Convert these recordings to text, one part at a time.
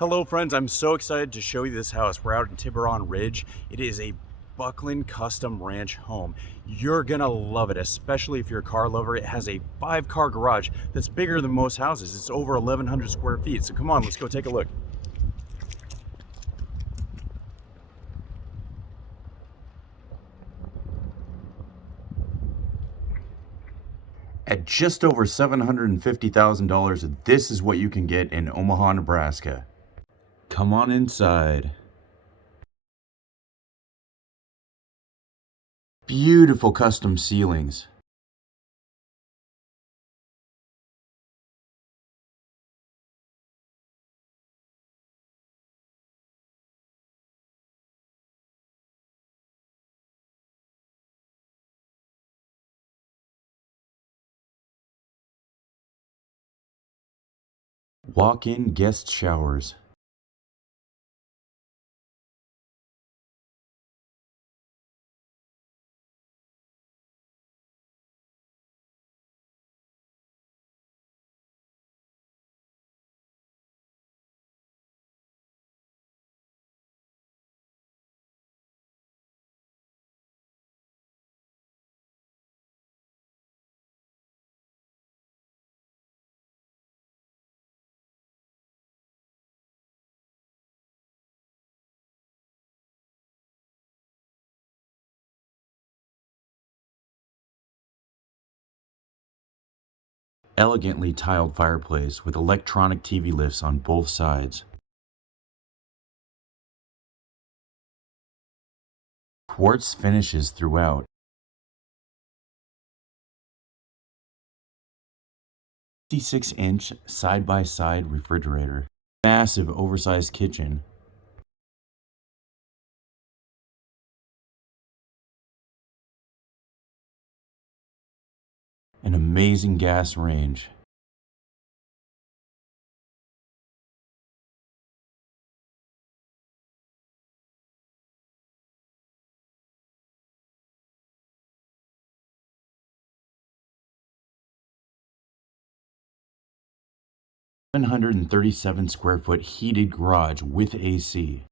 Hello friends, I'm so excited to show you this house. We're out in Tiburon Ridge. It is a Buckland custom ranch home. You're gonna love it, especially if you're a car lover. It has a 5-car garage that's bigger than most houses. It's over 1,100 square feet. So come on, let's go take a look. At just over $750,000, this is what you can get in Omaha, Nebraska. Come on inside. Beautiful custom ceilings. Walk-in guest showers. Elegantly tiled fireplace with electronic TV lifts on both sides. Quartz finishes throughout. Inch side-by-side refrigerator. Massive oversized kitchen. An amazing gas range. $737 square foot heated garage with AC.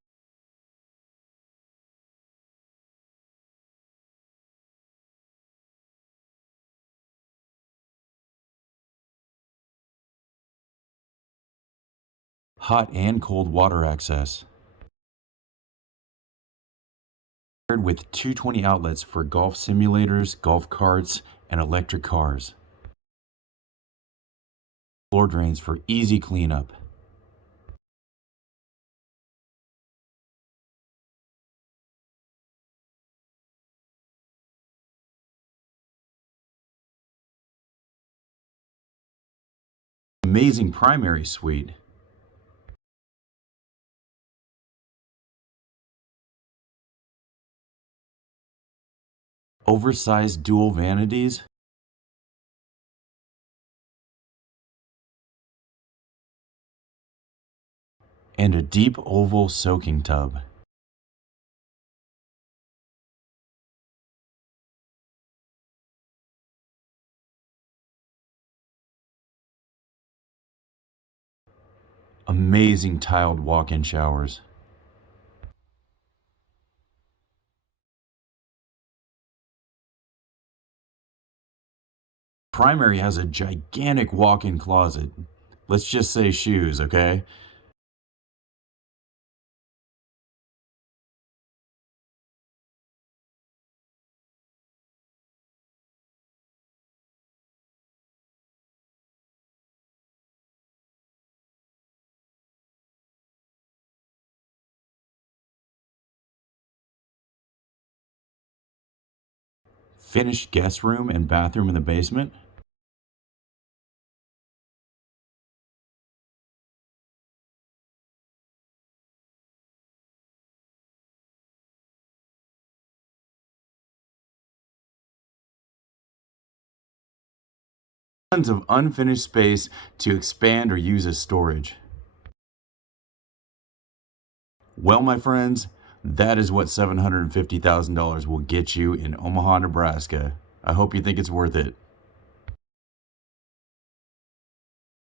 Hot and cold water access. Paired with 220 outlets for golf simulators, golf carts, and electric cars. Floor drains for easy cleanup. Amazing primary suite. Oversized dual vanities. And a deep oval soaking tub. Amazing tiled walk-in showers. Primary has a gigantic walk-in closet. Let's just say shoes, okay? Finished guest room and bathroom in the basement. Tons of unfinished space to expand or use as storage. Well, my friends, that is what $750,000 will get you in Omaha, Nebraska. I hope you think it's worth it.